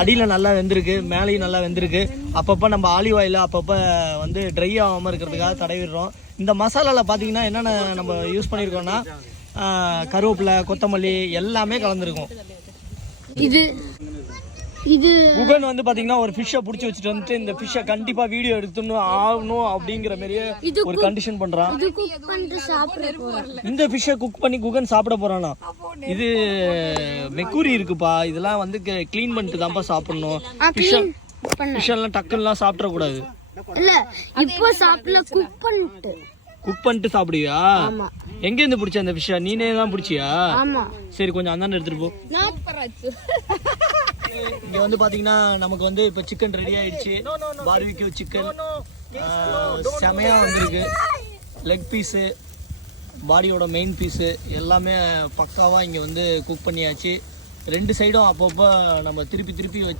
அடியில் நல்லா வெந்திருக்கு, மேலேயும் நல்லா வெந்திருக்கு. அப்பப்போ நம்ம ஆலிவ் ஆயில் அப்பப்போ வந்து ட்ரை ஆகாமல் இருக்கிறதுக்காக தடவிடுறோம். இந்த மசாலாவில் பார்த்தீங்கன்னா என்னென்ன நம்ம யூஸ் பண்ணியிருக்கோம்னா கருவேப்பிலை, கொத்தமல்லி எல்லாமே கலந்துருக்கும். இது குகன் வந்து பாத்தீங்கன்னா ஒரு ஃபிஷ்ஷை பிடிச்சி வச்சுட்டு வந்துட்டு இந்த ஃபிஷ்ஷை கண்டிப்பா வீடியோ எடுத்துன்னு ஆகணும் அப்படிங்கிற மாதிரியே ஒரு கண்டிஷன் பண்றான். இந்த ஃபிஷ்ஷை குக் பண்ணி குகன் சாப்பிட போறானா? இது மெக்கூரி இருக்குப்பா, இதெல்லாம் வந்து கிளீன் பண்ணிட்டு தான்ப்பா சாப்பிடணும். ஃபிஷ் எல்லாம் டக்குலாம் சாப்பிட கூடாது. இல்ல இப்போ சாப்பிடல, குக் பண்ணிட்டு சாப்பிடுவியா? எங்க இருந்து பிடிச்ச அந்த ஃபிஷ்ஷை? நீனே தான் பிடிச்சியா? சரி, கொஞ்சம் அந்தாண்ட எடுத்துட்டு போ. இங்க வந்து பாத்தீங்கன்னா நமக்கு வந்து இப்ப சிக்கன் ரெடி ஆயிடுச்சு. பார்பிக்யூ சிக்கன் செமையா வந்திருக்கு. லெக் பீஸு, பாடியோட மெயின் பீஸு எல்லாமே பக்காவா இங்க வந்து குக் பண்ணியாச்சு. ரெண்டு சைடும் அப்பப்போ நம்ம திருப்பி வச்சு